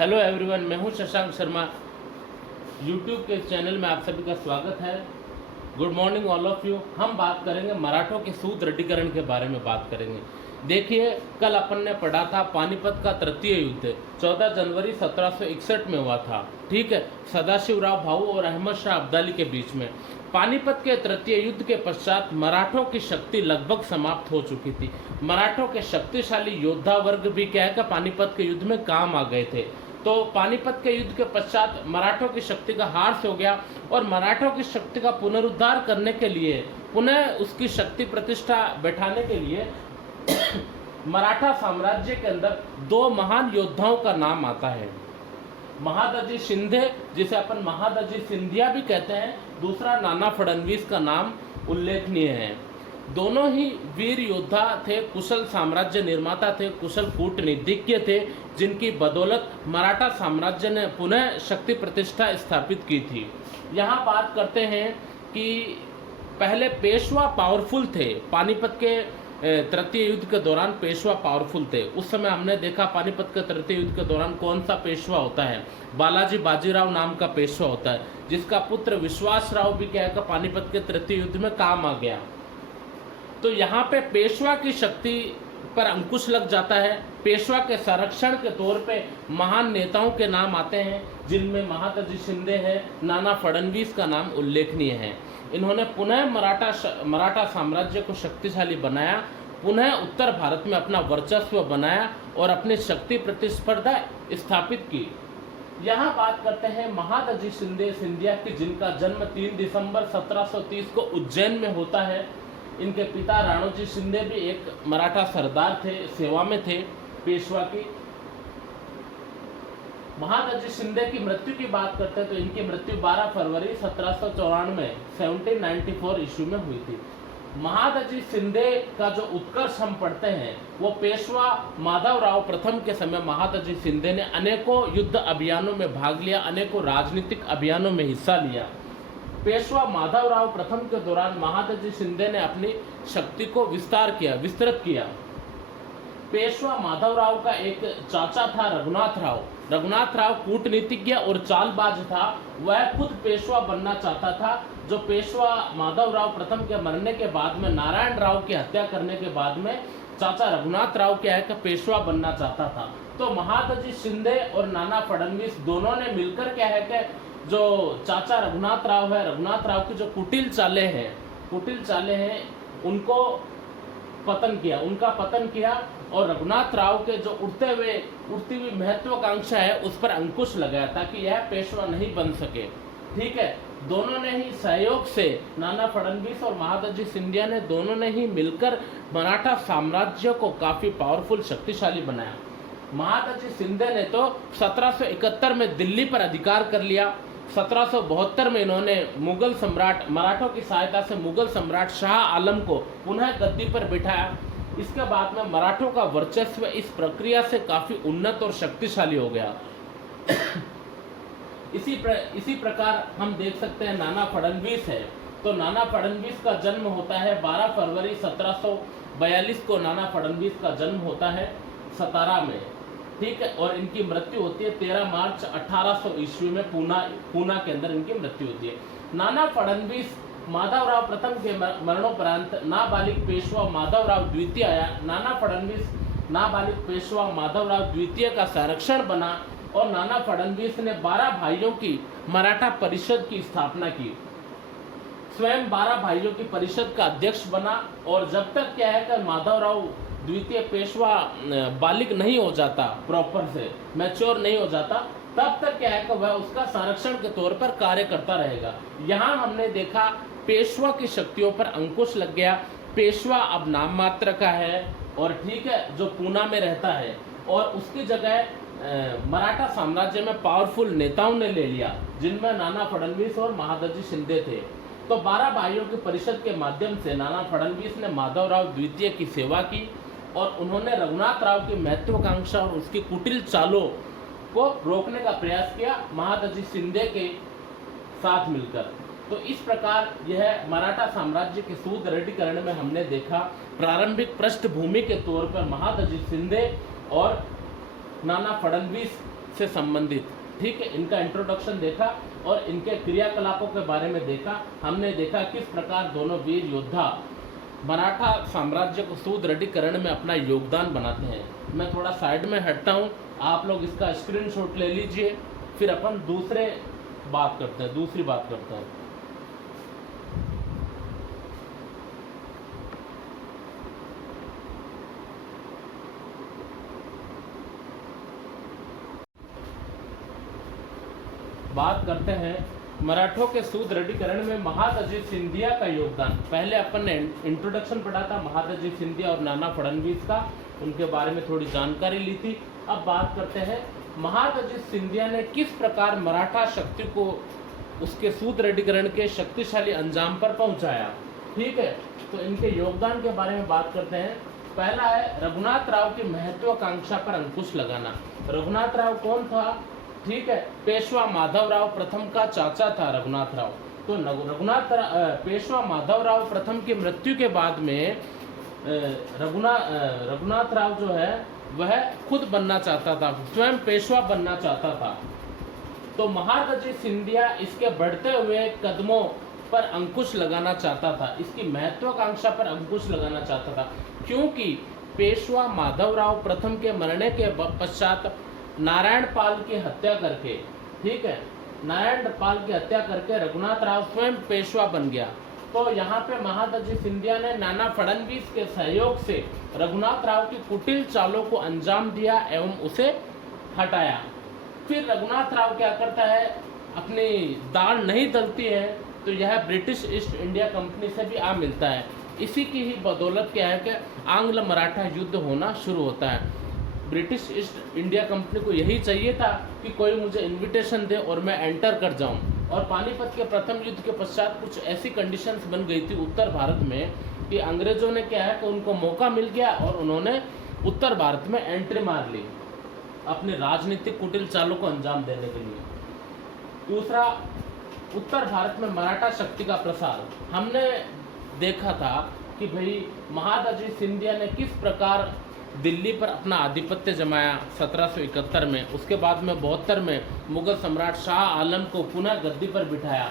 Hello everyone, मैं हूं Shashank Sharma. YouTube के चैनल में आप सभी का स्वागत है। Good morning all of you. हम बात करेंगे मराठों के सुदृढ़ीकरण के बारे में बात करेंगे। देखिए, कल अपन ने पढ़ा था पानीपत का तृतीय युद्ध 14 जनवरी 1761 में हुआ था। ठीक है, सदाशिवराव भाऊ और अहमद शाह अब्दाली के बीच में। पानीपत के तृतीय युद्ध के पश्चात मराठों की शक्ति लगभग समाप्त हो चुकी थी। मराठों के शक्तिशाली योद्धा वर्ग भी क्या है कि पानीपत के युद्ध में काम आ गए थे। तो पानीपत के युद्ध के पश्चात मराठों की शक्ति का ह्रास हो गया और मराठों की शक्ति का पुनरुद्धार करने के लिए, पुनः उसकी शक्ति प्रतिष्ठा बैठाने के लिए मराठा साम्राज्य के अंदर दो महान योद्धाओं का नाम आता है। महादजी शिंदे, जिसे अपन महादजी सिंधिया भी कहते हैं, दूसरा नाना फडणवीस का नाम उल्लेखनीय है। दोनों ही वीर योद्धा थे, कुशल साम्राज्य निर्माता थे, कुशल कूटनीतिज्ञ थे, जिनकी बदौलत मराठा साम्राज्य ने पुनः शक्ति प्रतिष्ठा स्थापित की थी। यहाँ बात करते हैं कि पहले पेशवा पावरफुल थे। पानीपत के तृतीय युद्ध के दौरान पेशवा पावरफुल थे। उस समय हमने देखा पानीपत के तृतीय युद्ध के दौरान कौन सा पेशवा होता है, बालाजी बाजीराव नाम का पेशवा होता है, जिसका पुत्र विश्वासराव भी क्या है पानीपत के तृतीय युद्ध में काम आ गया। तो यहाँ पे पेशवा की शक्ति पर अंकुश लग जाता है। पेशवा के संरक्षण के तौर पे महान नेताओं के नाम आते हैं, जिनमें महादजी शिंदे है, नाना फडणवीस का नाम उल्लेखनीय है। इन्होंने पुनः मराठा साम्राज्य को शक्तिशाली बनाया, पुनः उत्तर भारत में अपना वर्चस्व बनाया और अपनी शक्ति प्रतिस्पर्धा स्थापित की। यहाँ बात करते हैं महादजी शिंदे सिंधिया की, जिनका जन्म 3 दिसंबर 1730 को उज्जैन में होता है। इनके पिता राणोजी शिंदे भी एक मराठा सरदार थे, सेवा में थे पेशवा की। महादजी शिंदे की मृत्यु की बात करते हैं तो इनकी मृत्यु 12 फरवरी 1794 ईस्वी में हुई थी। महादजी शिंदे का जो उत्कर्ष हम पढ़ते हैं वो पेशवा माधवराव प्रथम के समय महादजी शिंदे ने अनेकों युद्ध अभियानों में भाग लिया, अनेकों राजनीतिक अभियानों में हिस्सा लिया। पेशवा माधवराव प्रथम के दौरान महादजी शिंदे ने अपनी शक्ति को विस्तृत किया। पेशवा माधवराव का एक चाचा था रघुनाथ राव। रघुनाथ राव कूटनीतिज्ञ और चालबाज था। वह खुद पेशवा बनना चाहता था। जो पेशवा माधवराव प्रथम के मरने के बाद में, नारायण राव की हत्या करने के बाद में, चाचा रघुनाथ राव क्या है कि पेशवा बनना चाहता था। तो महादजी शिंदे और नाना फडणवीस दोनों ने मिलकर क्या है कि जो चाचा रघुनाथ राव है, रघुनाथ राव की जो कुटिल चालें हैं उनको उनका पतन किया और रघुनाथ राव के जो उठती हुई महत्वाकांक्षा है उस पर अंकुश लगाया ताकि यह पेशवा नहीं बन सके। ठीक है, दोनों ने ही सहयोग से, नाना फडणवीस और महादजी सिंधिया ने दोनों ने ही मिलकर मराठा साम्राज्य को काफी पावरफुल, शक्तिशाली बनाया। महादजी शिंदे ने तो 1771 में दिल्ली पर अधिकार कर लिया। 1772 में इन्होंने मुगल सम्राट, मराठों की सहायता से मुगल सम्राट शाह आलम को पुनः गद्दी पर बिठाया। इसके बाद में मराठों का वर्चस्व इस प्रक्रिया से काफी उन्नत और शक्तिशाली हो गया। इसी प्रकार हम देख सकते हैं नाना फडणवीस है। तो नाना फडणवीस का जन्म होता है 12 फरवरी 1742 को। नाना फडणवीस का जन्म होता है सतारा में। ठीक है, और इनकी मृत्यु होती है 13 मार्च 1800 ईस्वी में पूना के अंदर इनकी मृत्यु होती है। नाना फडणवीस माधवराव प्रथम के मरणोपरांत नाबालिग पेशवा माधवराव द्वितीय आया। नाना फडणवीस नाबालिग पेशवा माधवराव द्वितीय का संरक्षण बना और नाना फडणवीस ने 12 भाइयों की मराठा परिषद की स्थापना की। स्वयं 12 भाइयों की परिषद का अध्यक्ष बना और जब तक क्या है कि माधवराव द्वितीय पेशवा बालिग नहीं हो जाता, प्रॉपर से मैच्योर नहीं हो जाता, तब तक क्या है कि वह उसका संरक्षण के तौर पर कार्य करता रहेगा। यहाँ हमने देखा पेशवा की शक्तियों पर अंकुश लग गया। पेशवा अब नाम मात्र का है और ठीक है, जो पूना में रहता है, और उसकी जगह मराठा साम्राज्य में पावरफुल नेताओं ने ले लिया, जिनमें नाना फडणवीस और महादजी शिंदे थे। तो 12 भाइयों की परिषद के माध्यम से नाना फडणवीस ने माधवराव द्वितीय की सेवा की और उन्होंने रघुनाथ राव की महत्वाकांक्षा और उसकी कुटिल चालों को रोकने का प्रयास किया महादजी शिंदे के साथ मिलकर। तो इस प्रकार यह मराठा साम्राज्य के सुदृढ़ीकरण में हमने देखा प्रारंभिक पृष्ठभूमि के तौर पर महादजी शिंदे और नाना फडणवीस से संबंधित, ठीक है, इनका इंट्रोडक्शन देखा और इनके क्रियाकलापों के बारे में देखा। हमने देखा किस प्रकार दोनों वीर योद्धा मराठा साम्राज्य को सुदृढ़ीकरण में अपना योगदान बनाते हैं। मैं थोड़ा साइड में हटता हूँ, आप लोग इसका स्क्रीनशॉट ले लीजिए, फिर अपन दूसरी बात करते हैं। बात करते हैं मराठों के सुदृढ़ीकरण में महादजी सिंधिया का योगदान। पहले अपन ने इंट्रोडक्शन पढ़ा था महादजी सिंधिया और नाना फडणवीस का, उनके बारे में थोड़ी जानकारी ली थी। अब बात करते हैं महादजी सिंधिया ने किस प्रकार मराठा शक्ति को उसके सुदृढ़ीकरण के शक्तिशाली अंजाम पर पहुंचाया। ठीक है, तो इनके योगदान के बारे में बात करते हैं। पहला है रघुनाथ राव की महत्वाकांक्षा पर अंकुश लगाना। रघुनाथ राव कौन था? ठीक है, पेशवा माधवराव प्रथम का चाचा था रघुनाथ राव। तो पेशवा माधवराव प्रथम की मृत्यु के बाद में रघुनाथ राव जो है वह खुद बनना चाहता था, स्वयं पेशवा बनना चाहता था। तो महादजी सिंधिया इसके बढ़ते हुए कदमों पर अंकुश लगाना चाहता था, इसकी महत्वाकांक्षा पर अंकुश लगाना चाहता था, क्योंकि पेशवा माधवराव प्रथम के मरने के पश्चात नारायण पाल की हत्या करके, ठीक है, नारायण पाल की हत्या करके रघुनाथ राव स्वयं पेशवा बन गया। तो यहाँ पे महादजी सिंधिया ने नाना फडणवीस के सहयोग से रघुनाथ राव की कुटिल चालों को अंजाम दिया एवं उसे हटाया। फिर रघुनाथ राव क्या करता है, अपनी दाल नहीं दलती है तो यह ब्रिटिश ईस्ट इंडिया कंपनी से भी आ मिलता है। इसी की ही बदौलत क्या है कि आंग्ल मराठा युद्ध होना शुरू होता है। ब्रिटिश ईस्ट इंडिया कंपनी को यही चाहिए था कि कोई मुझे इनविटेशन दे और मैं एंटर कर जाऊं। और पानीपत के प्रथम युद्ध के पश्चात कुछ ऐसी कंडीशंस बन गई थी उत्तर भारत में कि अंग्रेजों ने क्या है कि उनको मौका मिल गया और उन्होंने उत्तर भारत में एंट्री मार ली अपने राजनीतिक कुटिल चालों को अंजाम देने के लिए। दूसरा, उत्तर भारत में मराठा शक्ति का प्रसार। हमने देखा था कि भाई महादजी सिंधिया ने किस प्रकार दिल्ली पर अपना आधिपत्य जमाया 1771 में। उसके बाद में 72 में मुगल सम्राट शाह आलम को पुनः गद्दी पर बिठाया।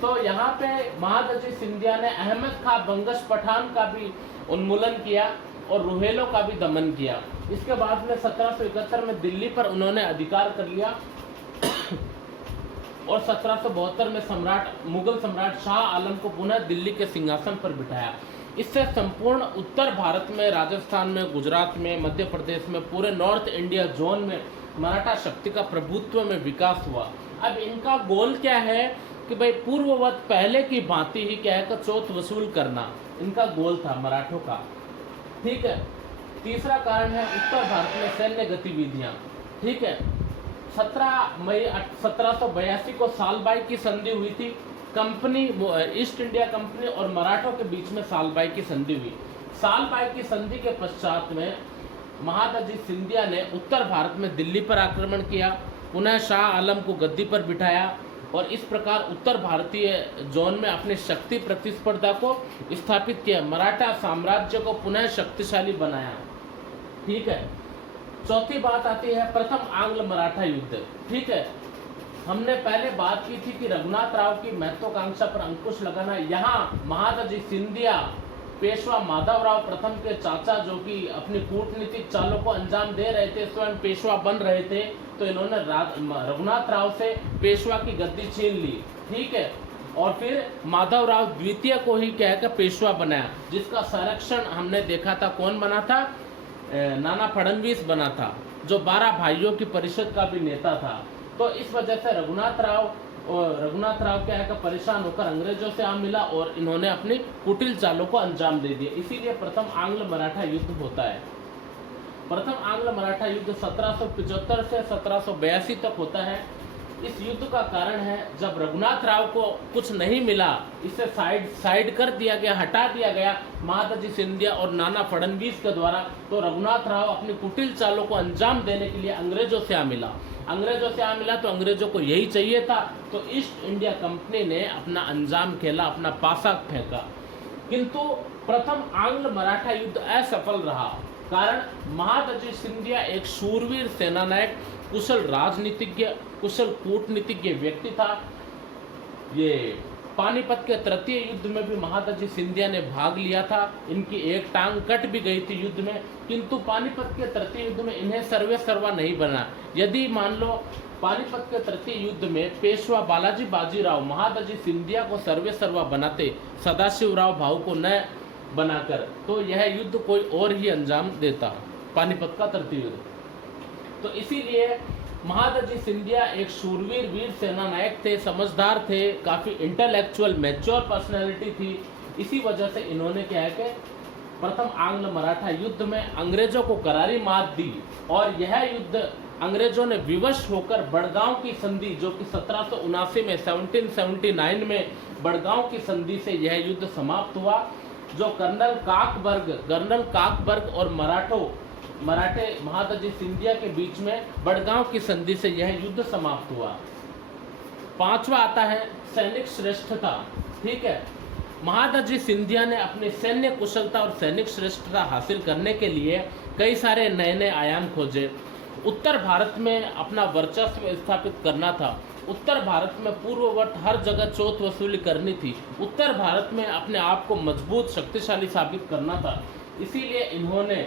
तो यहाँ पे महादजी सिंधिया ने अहमद खां बंगश पठान का भी उन्मूलन किया और रुहेलों का भी दमन किया। इसके बाद में 1771 में दिल्ली पर उन्होंने अधिकार कर लिया और 1772 में मुगल सम्राट शाह आलम को पुनः दिल्ली के सिंहासन पर बिठाया। इससे संपूर्ण उत्तर भारत में, राजस्थान में, गुजरात में, मध्य प्रदेश में, पूरे नॉर्थ इंडिया जोन में मराठा शक्ति का प्रभुत्व में विकास हुआ। अब इनका गोल क्या है कि भाई पूर्ववत पहले की भांति ही क्या है कि चौथ वसूल करना इनका गोल था मराठों का। ठीक है। तीसरा कारण है उत्तर भारत में सैन्य गतिविधियां। ठीक है, 17 मई 1782 को सालबाई की संधि हुई थी। कंपनी, ईस्ट इंडिया कंपनी और मराठों के बीच में सालबाई की संधि हुई। सालबाई की संधि के पश्चात में महादजी सिंधिया ने उत्तर भारत में दिल्ली पर आक्रमण किया, पुनः शाह आलम को गद्दी पर बिठाया और इस प्रकार उत्तर भारतीय जोन में अपनी शक्ति प्रतिस्पर्धा को स्थापित किया, मराठा साम्राज्य को पुनः शक्तिशाली बनाया। ठीक है। चौथी बात आती है प्रथम आंग्ल मराठा युद्ध। ठीक है, हमने पहले बात की थी कि रघुनाथ राव की महत्वाकांक्षा पर अंकुश लगाना। यहाँ महादजी सिंधिया पेशवा माधवराव प्रथम के चाचा, जो कि अपनी कूटनीतिक चालों को अंजाम दे रहे थे, स्वयं पेशवा बन रहे थे, तो इन्होंने रघुनाथ राव से पेशवा की गद्दी छीन ली। ठीक है, और फिर माधवराव द्वितीय को ही क्या है पेशवा बनाया, जिसका संरक्षण हमने देखा था कौन बना था, नाना फडणवीस बना था, जो 12 भाइयों की परिषद का भी नेता था। तो इस वजह से रघुनाथ राव क्या है परेशान होकर अंग्रेजों से आ मिला और इन्होंने अपनी कुटिल चालों को अंजाम दे दिया। इसीलिए प्रथम आंग्ल मराठा युद्ध होता है। प्रथम आंग्ल मराठा युद्ध 1775 से 1782 तक होता है। इस युद्ध का कारण है जब रघुनाथ राव को कुछ नहीं मिला, इसे साइड कर दिया गया, हटा दिया गया महादजी सिंधिया और नाना फडणवीस के द्वारा, तो रघुनाथ राव अपनी कुटिल चालों को अंजाम देने के लिए अंग्रेजों से आ मिला। तो अंग्रेजों को यही चाहिए था, तो ईस्ट इंडिया कंपनी ने अपना अंजाम खेला, अपना पासा फेंका। किंतु प्रथम आंग्ल मराठा युद्ध असफल रहा। कारण महादजी सिंधिया एक शूरवीर सेनानायक, कुशल राजनीतिज्ञ, कुशल कूटनीतिज्ञ व्यक्ति था। ये पानीपत के तृतीय युद्ध में भी महादजी सिंधिया ने भाग लिया था। इनकी एक टांग कट भी गई थी युद्ध में, किंतु पानीपत के तृतीय युद्ध में इन्हें सर्वे सर्वा नहीं बना। यदि मान लो पानीपत के तृतीय युद्ध में पेशवा बालाजी बाजीराव महादजी सिंधिया को सर्वे सर्वा बनाते, सदाशिवराव भाऊ को न बनाकर, तो यह युद्ध कोई और ही अंजाम देता, पानीपत का तृतीय युद्ध। तो इसीलिए महादजी सिंधिया एक शूरवीर वीर सेनानायक थे, समझदार थे, काफ़ी इंटेलेक्चुअल मैच्योर पर्सनैलिटी थी। इसी वजह से इन्होंने क्या है कि प्रथम आंग्ल मराठा युद्ध में अंग्रेजों को करारी मात दी, और यह युद्ध अंग्रेजों ने विवश होकर बड़गांव की संधि, जो कि 1779 में 1779 में बड़गांव की संधि से यह युद्ध समाप्त हुआ, जो कर्नल काकबर्ग और मराठे महादजी सिंधिया के बीच में बड़गांव की संधि से यह युद्ध समाप्त हुआ। पांचवा आता है सैनिक श्रेष्ठता। ठीक है, महादजी सिंधिया ने अपनी सैन्य कुशलता और सैनिक श्रेष्ठता हासिल करने के लिए कई सारे नए नए आयाम खोजे। उत्तर भारत में अपना वर्चस्व स्थापित करना था। उत्तर भारत में पूर्ववत हर जगह चौथ वसूली करनी थी। उत्तर भारत में अपने आप को मजबूत शक्तिशाली साबित करना था। इसीलिए इन्होंने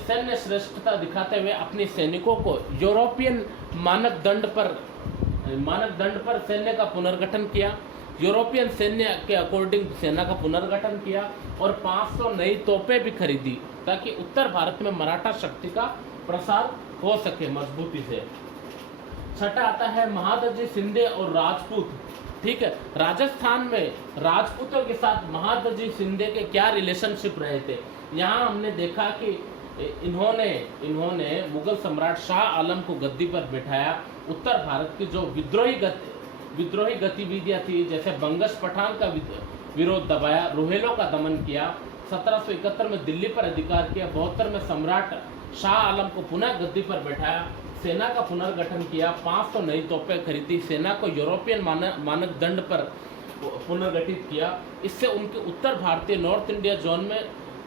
सैन्य श्रेष्ठता दिखाते हुए अपने सैनिकों को यूरोपियन मानक दंड पर सैन्य का पुनर्गठन किया। यूरोपियन सैन्य के अकॉर्डिंग सेना का पुनर्गठन किया और 500 नई तोपें भी खरीदी, ताकि उत्तर भारत में मराठा शक्ति का प्रसार हो सके मजबूती से। छठा आता है महादजी शिंदे और राजपूत। ठीक है, राजस्थान में राजपूतों के साथ महादजी शिंदे के क्या रिलेशनशिप रहे थे। यहाँ हमने देखा कि इन्होंने मुगल सम्राट शाह आलम को गद्दी पर बिठाया। उत्तर भारत की जो विद्रोही गतिविधियां थी, जैसे बंगश पठान का विरोध दबाया, रोहेलों का दमन किया, 1771 में दिल्ली पर अधिकार किया, 72 में सम्राट शाह आलम को पुनः गद्दी पर बैठाया, सेना का पुनर्गठन किया, 500 नई तोपें खरीदी, सेना को यूरोपियन मानक दंड पर पुनर्गठित किया। इससे उनके उत्तर भारतीय नॉर्थ इंडिया जोन में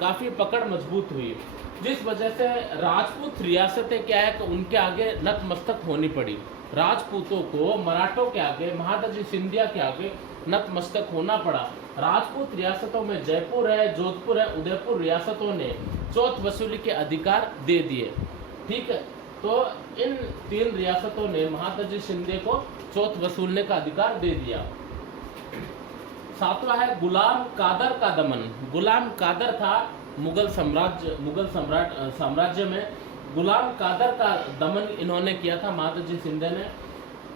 काफ़ी पकड़ मजबूत हुई, जिस वजह से राजपूत रियासतें क्या है कि उनके आगे नतमस्तक होनी पड़ी। राजपूतों को मराठों के आगे, महादजी सिंधिया के आगे नतमस्तक होना पड़ा। राजपूत रियासतों में जयपुर है, जोधपुर है, उदयपुर रियासतों ने चौथ वसूली के अधिकार दे दिए। ठीक है, तो इन 3 रियासतों ने महादजी शिंदे को चौथ वसूलने का अधिकार दे दिया। 7वां है गुलाम कादर का दमन। गुलाम कादर था मुगल साम्राज्य में गुलाम कादर का दमन इन्होंने किया था महादजी शिंदे ने।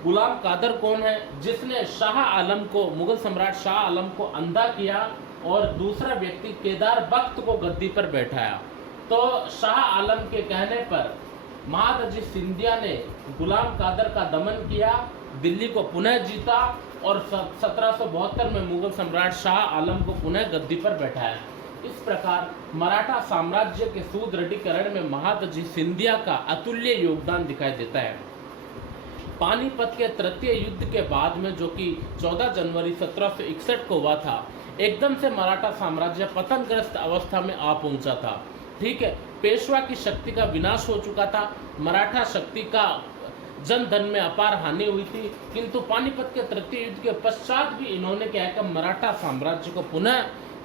गुलाम कादर कौन है? जिसने मुगल सम्राट शाह आलम को अंधा किया और दूसरा व्यक्ति केदार बख्त को गद्दी पर बैठाया। तो शाह आलम के कहने पर महादजी सिंधिया ने गुलाम कादर का दमन किया, दिल्ली को पुनः जीता और 1772 में मुगल सम्राट शाह आलम को पुनः गद्दी पर बैठाया। इस प्रकार मराठा साम्राज्य के सुदृढ़ीकरण में महादजी सिंधिया का अतुल्य योगदान दिखाई देता है। पानीपत के तृतीय युद्ध के बाद में, जो कि 14 जनवरी 1761 को हुआ था, एकदम से मराठा साम्राज्य पतनग्रस्त अवस्था में आ पहुंचा था। ठीक है, पेशवा की शक्ति का विनाश हो चुका था, मराठा शक्ति का जन धन में अपार हानि हुई थी, किंतु पानीपत के तृतीय युद्ध के पश्चात भी इन्होंने क्या है कि मराठा साम्राज्य को पुनः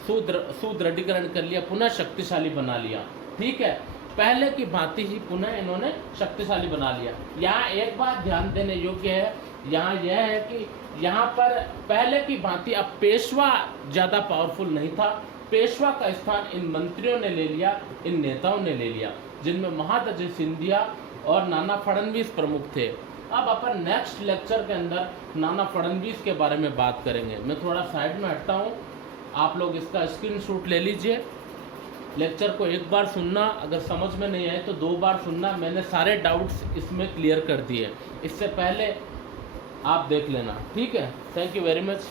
सुदृढ़ीकरण कर लिया, पुनः शक्तिशाली बना लिया। ठीक है, पहले की भांति ही पुनः इन्होंने शक्तिशाली बना लिया। यहाँ एक बात ध्यान देने योग्य है, यहाँ यह है कि यहाँ पर पहले की भांति अब पेशवा ज़्यादा पावरफुल नहीं था। पेशवा का स्थान इन मंत्रियों ने ले लिया, इन नेताओं ने ले लिया, जिनमें महादजी सिंधिया और नाना फडणवीस प्रमुख थे। अब अपन नेक्स्ट लेक्चर के अंदर नाना फडणवीस के बारे में बात करेंगे। मैं थोड़ा साइड में हटता हूँ, आप लोग इसका स्क्रीनशॉट ले लीजिए। लेक्चर को एक बार सुनना, अगर समझ में नहीं आए तो 2 बार सुनना। मैंने सारे डाउट्स इसमें क्लियर कर दिए, इससे पहले आप देख लेना। ठीक है, थैंक यू वेरी मच।